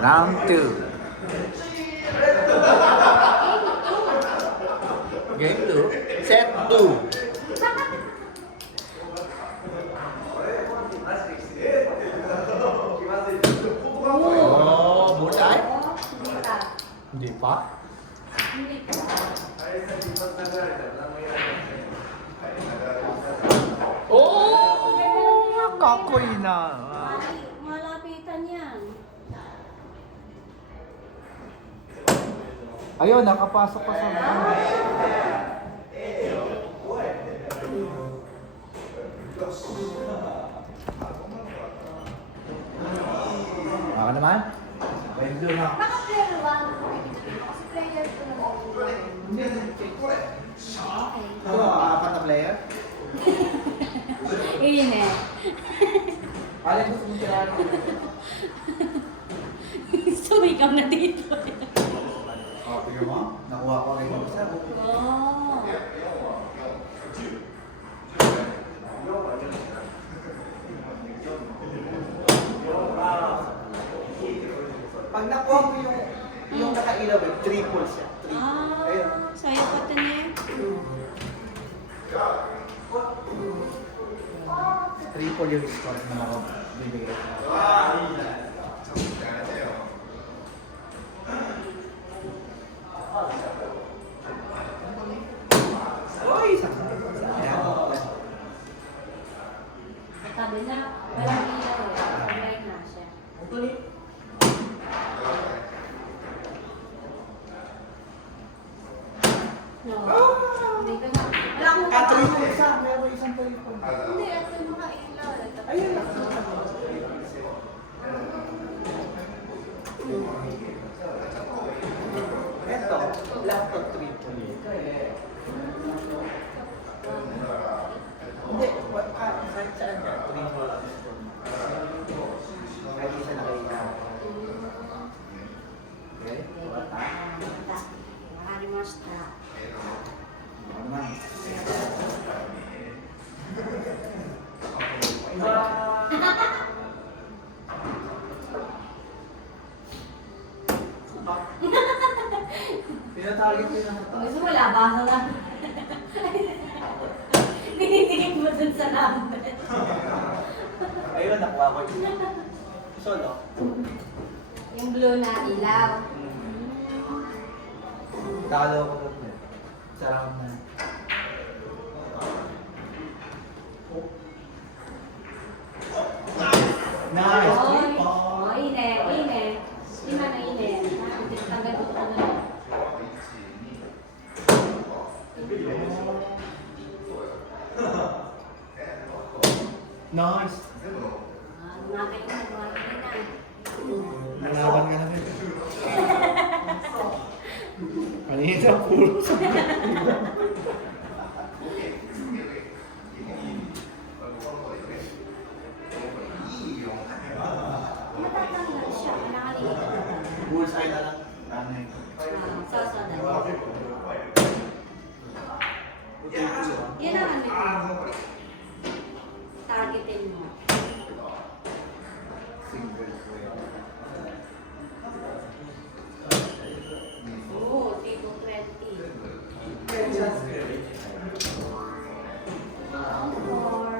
Round 2. Game 2. Set 2. Oh, bullseye? Hindi pa. Hindi pa. Oh, kakoy na. Malapitan yan. Ayun, nakapasok pa sa Baka naman? May blue na. Baka player 1. Kasi player 2 naman. Ito, apat na player? Iyon eh. Alin gusto mong tirahan? Sumikaw na dito. Oh, tingnan mo. Nakuha ko rin yung isa. Oh. Pag nakuha mo yung nakailaw, triple siya. Triple. Ayun. Sa'yo pa ito niya. Triple yung score na ako bibigay. Oy! Sabi na, walang ilaw eh. Sabay na siya. No. Hindi ko na. Wala akong Triple isa. Meron isang triple. Hindi, ito yung mga ilaw. Ayun na. Ito, lahat ng triple. Hindi, kahit saan ka, triple. Kahit isa na kayo na. Okay? Wata. Marimasta. Ano naman? Pinatarget ko na sa Gusto mo labasan lang. Tinitingin mo dun sa number. Ayun, nakuha ko yun. Solo. Yung blue na ilaw. Talo ko doon. Sarang na. Nice! Oh, ine, ine. Lima na ine. Tanggal ko na lang. Nice! Magaling na, magaling na. Nalaban ka na rin. Kanina, puro sa Matatanggal siya, nakalimutan. bullseye na lang. Ano yun? Sasada. Yan ang ano ko. Targetin mo. Single po yun. Oo, table 20. Or,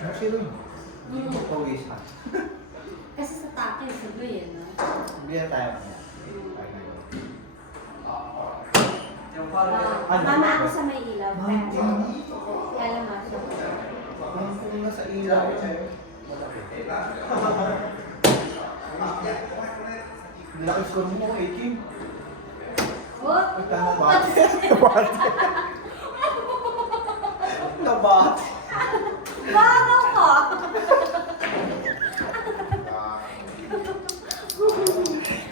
Ano siya rin? Always ha. kasi sa takin, sabi yun, no? Hindi na tayo. Mama ako sa may ilaw. Kaya naman siya. Kung nasa ilaw. Laki score mo, 18. Oh! Nabate. Nabate. Bago ko!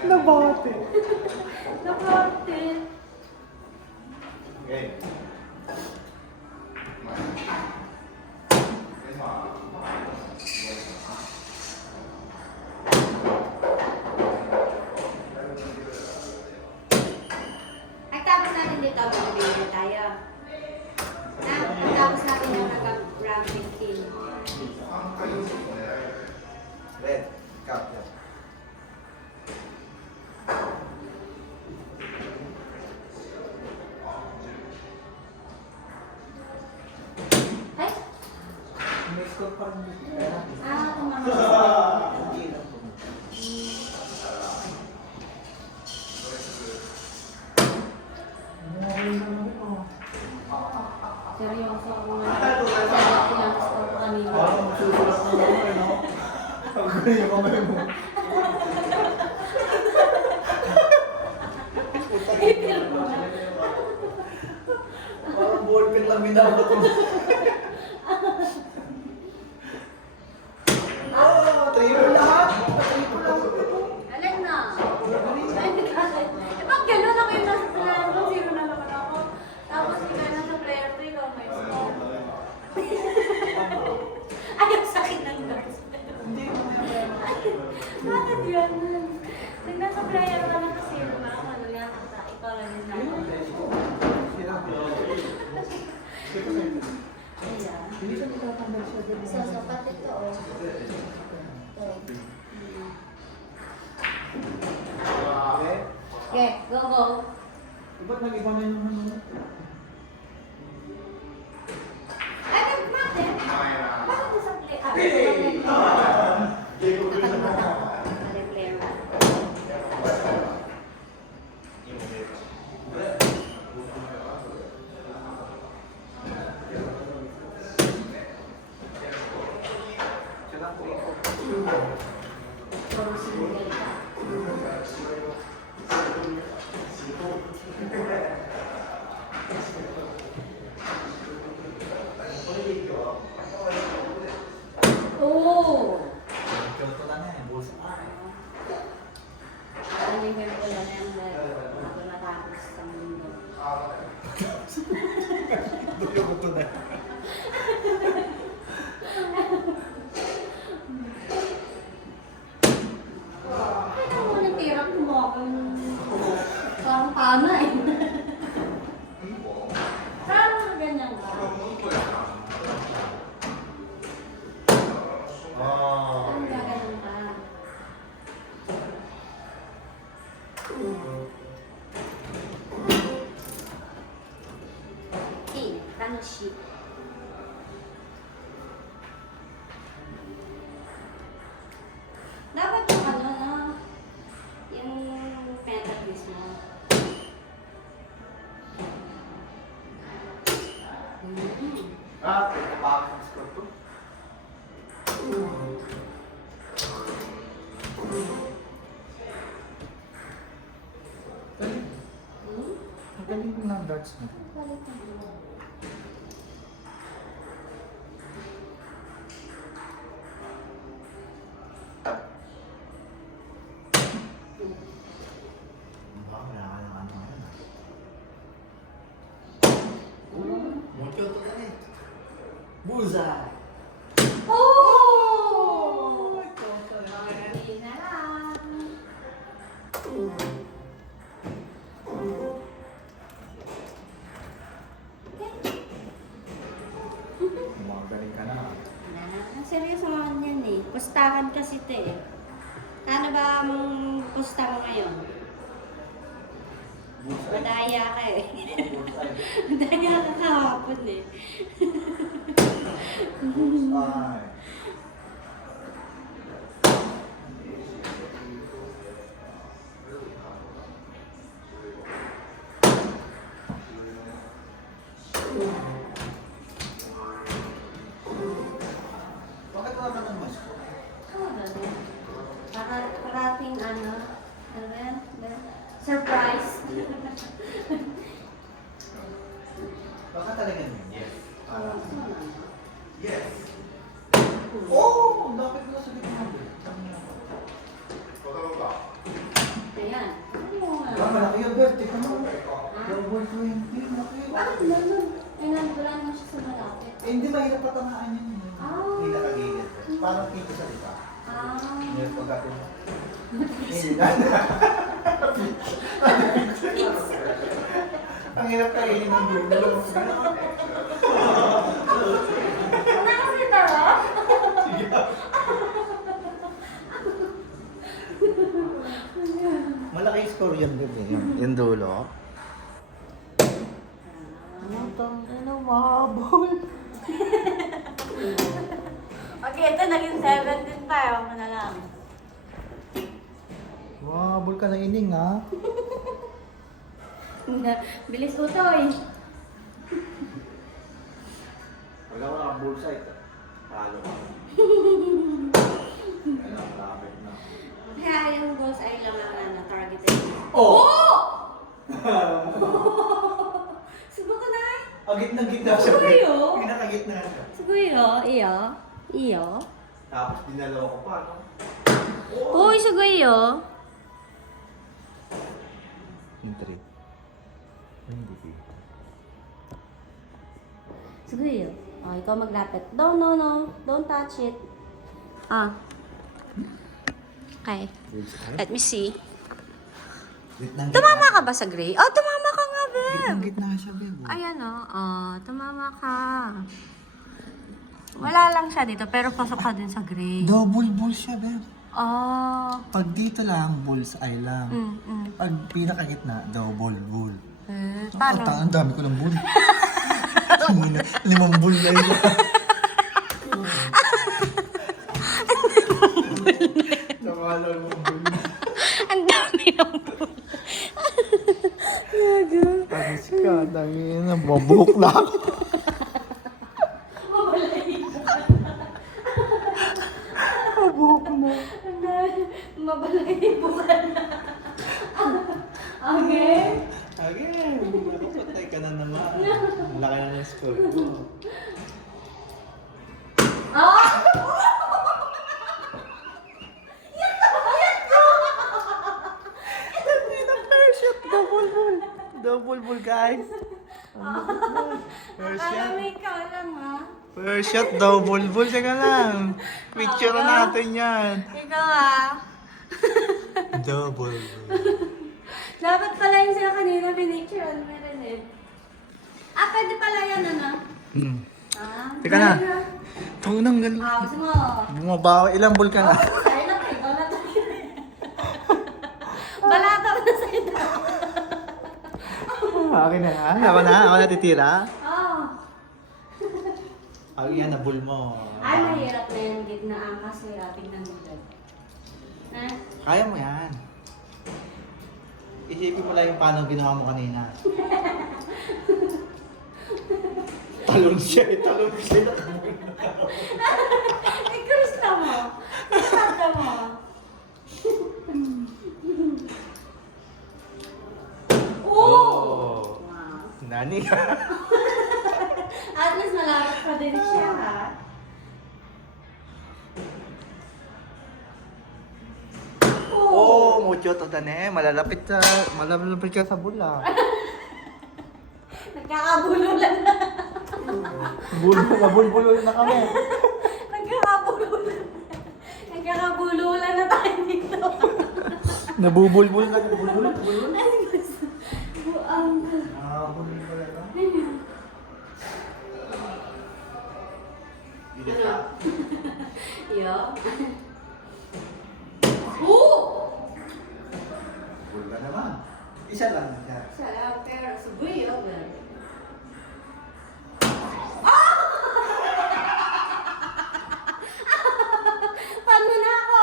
Nabate. Nabate. Okay. Ay, tapos natin dito, mag-video tayo. Tapos natin yung nag-round 15. Red. Cap. kamay mo. Parang ballpen lang binabot mo. Oh, triple lahat. Triple lahat. Alin na? Bakit gano'n ako yung nasa player ko? Zero na naman ako. Tapos ikaw nasa player 3, ikaw may score. Ay, ang sakit ng nose. Hindi mo yan. Bakit yun? Nag nasa player ka na kasi zero na ako. Ano yan? Ikaw lang yung naman. Ayan. Hindi siya matatanggal siya. So, sapat ito, oh. Okay? Okay, go, go. Ba't nag-iba na yung ano? Ay, bakit? Bakit mo sa play? Nakalimutan ko. Mali player ba? Siya lang triple. Puro single ka. Oh! Kyoto lang yan, bullseye. Animal ko lang yan ako natapos sa mundo. Kyoto na. Kaya mo natira ko mo akong parang tana eh. Parang ganyan ka. Parang gaganon ka. Eh, Tanoshi. Dapat yung ano na, yung pentatlist mo. Ah, bakit ang score to? Ang galing mo ng darts mo. Balik na mo. Wala ka ng ano ngayon ah. Mga Kyoto ka rin. Bullseye! Oh! Hindi na lang. Magaling ka na. Ang seryoso naman yan eh. Pustahan kasi ito eh. Ano ba ang pusta mo ngayon? Bullseye. Madaya ka eh. Bullseye. Madaya ka kahapon eh. Bullseye. Bakit wala ka ng mask? Oo, ganun. Parating ano, ano ba yan? Surprise! Baka talaga yun? Yes. Oo, Yes. Oh! Bakit mo sa gitna mo? ayan. Ano mo nga? Ah, malaki yung belt. Tika mo. Double 20. Malaki. Bakit ganun? Ay, wala naman siya sa malapit. Eh, hindi mahirap patangaan yun. Ah. Hindi nakagigit. Parang tito sa lita. Ah. Hindi pag ako. Hindi Ang hirap kainin ng dulo. Wala kasi tara? Malaki yung score yun, bebe. Yung dulo. Ano tang ano, mahabol. Okay, ito naging 17 pa. Ewan mo na lang. Mahabol ka ng ining, ha? Bilis utoy. Wala ko naka-bullseye. Talo ka. Ano, malapit na. Oh! Subukan na. Gitna siya. Suguyo. Pinakagitna siya. Suguyo. Iyo. Tapos dinalawa ko pa, no? Uy, suguyo. Hindi. Hindi. Suguyo. Oh, ikaw maglapit. No. Don't touch it. Ah. Okay. Let me see. Tumama ka ba sa gray? Oh, tumama ka nga, Beb. Gitna siya, Bebo. Ayan, oh. Tumama ka. Wala lang siya dito, pero pasok ka din sa gray. Double bull siya, Bebo. Oh. Pag dito lang, bullseye lang. Mm. Pag pinakagitna, double bull. Paano? Ang dami ko ng bull. 5 bull na yun. Nakala mo bull. Ang dami ng bull. Tapos ka, dami na. Mabuhok na ako. Mabuhok na. Mabalay po ka na. Okay? Again, ako patay ka na naman. Ang laki na ng score ko. Ah! Double bull, guys. First Akala shot. mo ikaw lang, ha? First shot, double bull. Teka lang. Picture natin yan. Ikaw, ha? Double bull. Dapat pala yung sila kanina pinicturean mo rin eh. Ah, pwede pala yan, ano? Ah, Teka na. pwede Tanggal. Ah, gusto mo? Bumabawa. Ilang bull ka na? Sa'yo na tayo, balata. Balata na sa'yo na. Akin na ha? Ako na titira. Oh. Yan na bull mo. Ay, mahirap na yung gitnaan kasi tingnan mo dyan. Ha? Kaya mo yan. Isipin mo lang yung paano ginawa mo kanina. Talon siya. Eh, cruise na mo. Sata mo. Oh! Wow. Nani? At least malapit pa din siya, ha? Oh, mucho to tane. Malalapit ka sa bula. Nagkakabululan na. Bulbulo na kami. Nagkakabululan. Nagkakabululan na tayo dito. Nabubulbul na. Bulbul. Ay, gusto. Buang. Bulbul pala ka. Ano? Yo. Oh! Bul ka naman. Isa lang siya. Sarap, pero subuyo. Paano na ako?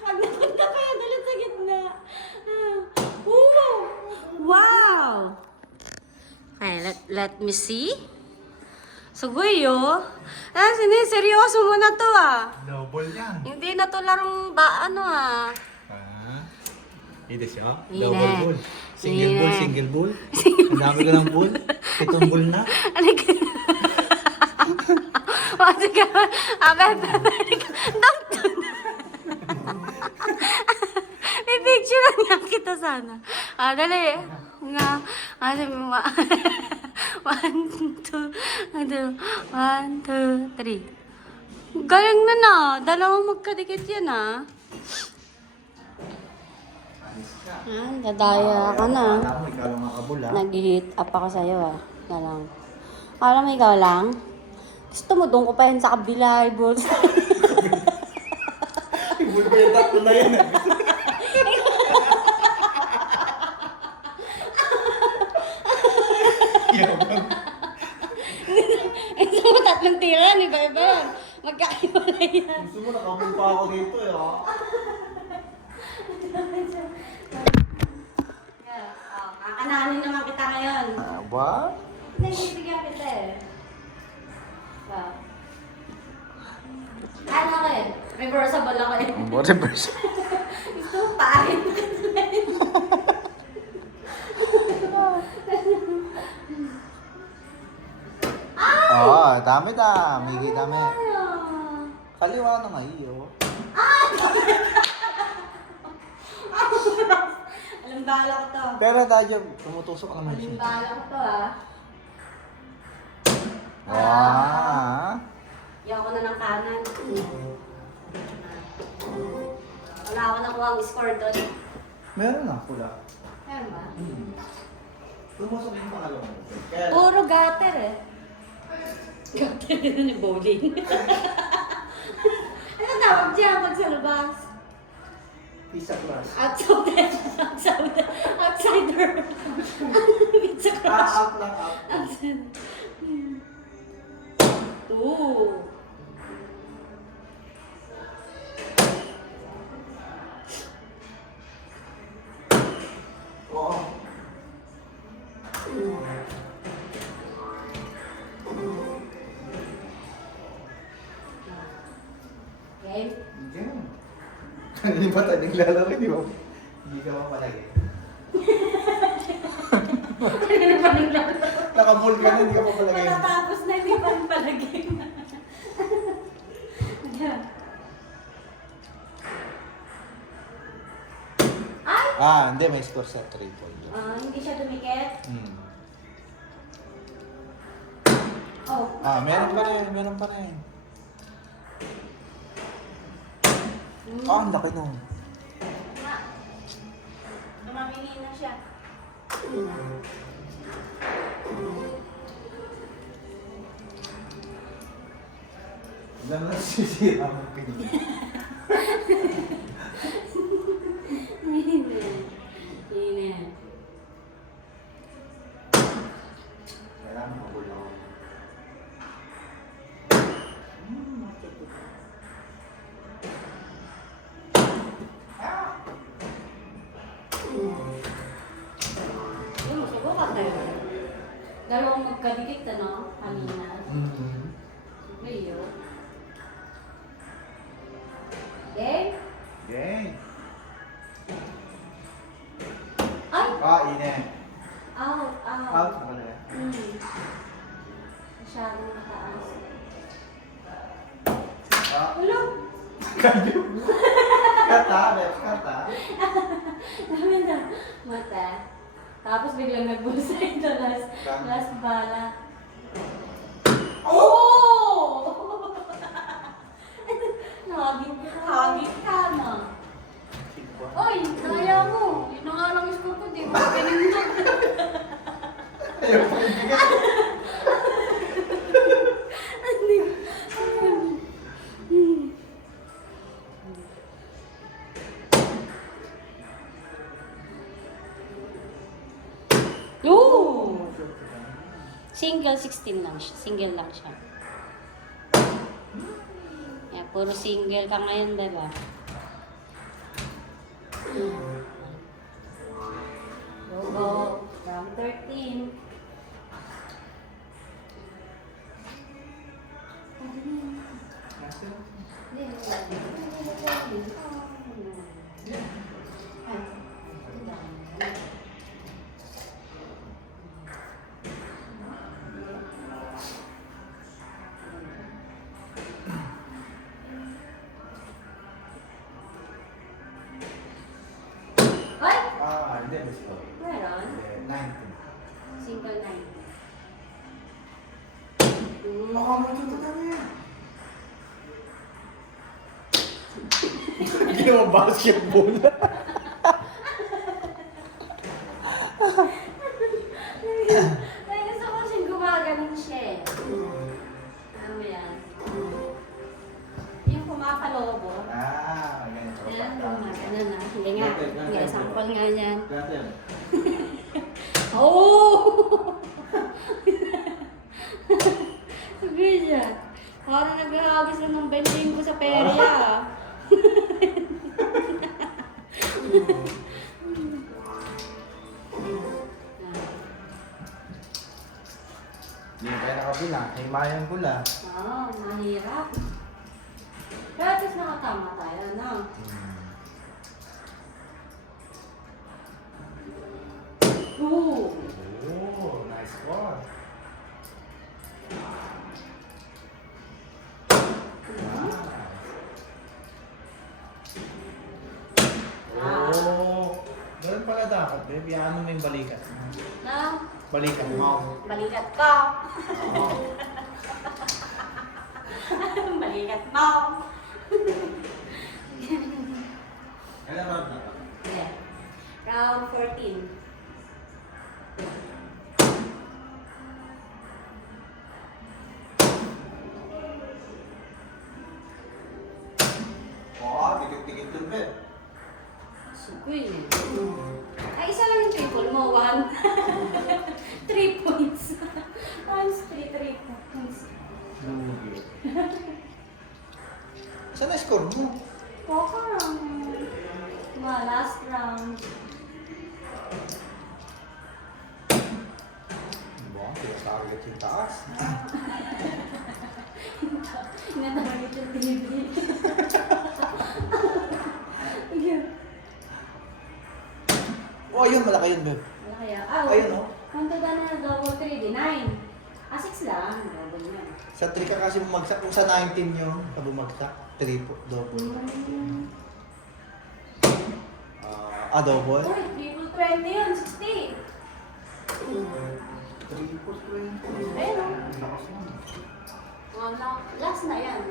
Pag napunta pa yan ulit sa gitna. Ooh! Wow! Okay, let me see. Suguyo. Seryoso mo na to Double yan. Hindi na to larong ano Hindi siya? Hindi. Double bull. Single Hindi. bull, single bull. Ang dami ko ng bull. 7 bull na. Ano ka? Wala ka. Don't. May picture nga kita sana. Dali. Nga. Sabi mo. 1, 2, 3. Galing na. Dalawang magkadikit yan dadaya ka na. Alam mo, ikaw lang makabul ha. Nag-hit up ako sa'yo na lang. Alam mo ikaw lang? Gusto mo doon ko pa yan sa kabila, Ibol. Bull pa yung tatlo na yan. Gusto mo tatlong tira, di ba iba yan? Magkakaiwalay yan. Gusto mo, nakabul pa ako dito eh. Kakananin naman kita ngayon. Ba? Nagbibigyan kita Ano ako reversible ako Reverse. Gusto mo paahin ka dami da. Migi dami. Tayo. Kaliwa na nga iyo. Alam bala ko to. Pero tayo, tumutusok naman Alam siya. bala ko to ah. Wow. Ayoko na ng kanan. Wala ako nakuha ang score doon. Meron na, pula. Meron ba? Tumusok yung pangalawa mo. Kaya, Puro gutter eh. Gutter ni bowling. Ano tawag dyan pag sa labas? pizza class. Outsider. Outsider. Outsider. Pizza crush. Out lang, out. Outsider. Two. Oo. Game. Diyan. Kanina pa tayo naglalaro, di ba? Hindi ka mapalagi. Ano ba naglalaro? Nakaball ka na, hindi ka mapalagi. Matatapos na, hindi pa rin pala game. Ay! Ah, hindi. May score sa triple. Hindi siya dumikit. Hmm. Oh. Ah, meron pa rin. Meron pa rin. Ah, ang laki nun. Na. Tumamingin na siya. Ilan na sisira mo pinili. Hindi. Hindi. Kailangan magulo. Yung subukan tayo. Dalawang magkadikit, ano? Kanina. Mm-hmm. Leo. Okay? Okay. Ay! Ah, ine. Out, out. Out na pala. Masyadong mataas. Ah, Ulo! kayo. Kata, Beb, kata. Dami na. Mata. Tapos biglang nagbusay ito. Last bala. Oh! Hagit ka na. Oy, naya mo. Yun na nga lang isko ko, di ba? Pinindot. Ayaw pa ibigay. Ooh! Single 16 lang siya. Single lang siya. Yeah, puro single ka ngayon, diba? Go, go. Round 13. Ay! Ah, hindi, may score. Meron? Hindi, 19. Single 9. Baka matuto kami. Ginawa basketball. Ay, gusto ko siyang gumaganon siya eh. Ano mo yan? Yung kumapalobo. Ah, ganito. Yan, gumaganon na. Hindi nga. Hindi, sample nga yan. Gracias. Oh! Sabi siya. Parang naghahagis na ng bending ko sa perya. Hindi tayo nakabila. Himayang gula. Oo, mahirap. Pero at least nakatama tayo, no? Ooh! Oh, nice one. Baby, ano mo yung balikat? Na, Balikat mo. balikat ko. Balikat mo. Alam mo ba? Yeah. Round 14. Oo, tigit-tigit dun, Ben. Sugoy eh. Ay, isa lang yung triple mo. 1. 3 points. 1, 3 points. Saan na score mo? Poker round. Last round. Ba, target yung taas. Natamit yung TV. Ayun. Oh, yun, malaki yun, babe. Ano kaya? Ah, Ayun, oh. Kung tada na double 3, di 9. Ah, 6 lang. Double niya. Sa 3 ka kasi bumagsak. Kung sa 19 yun, ka bumagsak. 3 po, double. Double? Uy, triple 20 yun. 60. Triple 20. Ayun. Lakas naman. Last na yan.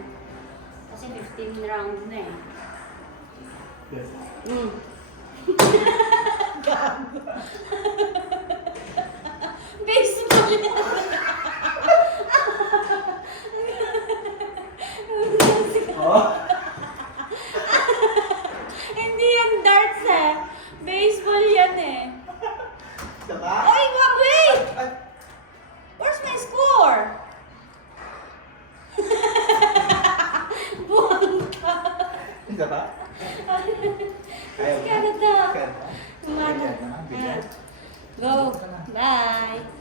Kasi 15 rounds na eh. Mm. Baseball yan. Oo. Hindi yan darts eh. Baseball yan eh. Diba? Oy, wait! Ay, Where's my score? Buwang ka. diba? Sige, agad na. Kaya na. Kumana. Bigyan na, bigyan. Go. Bye.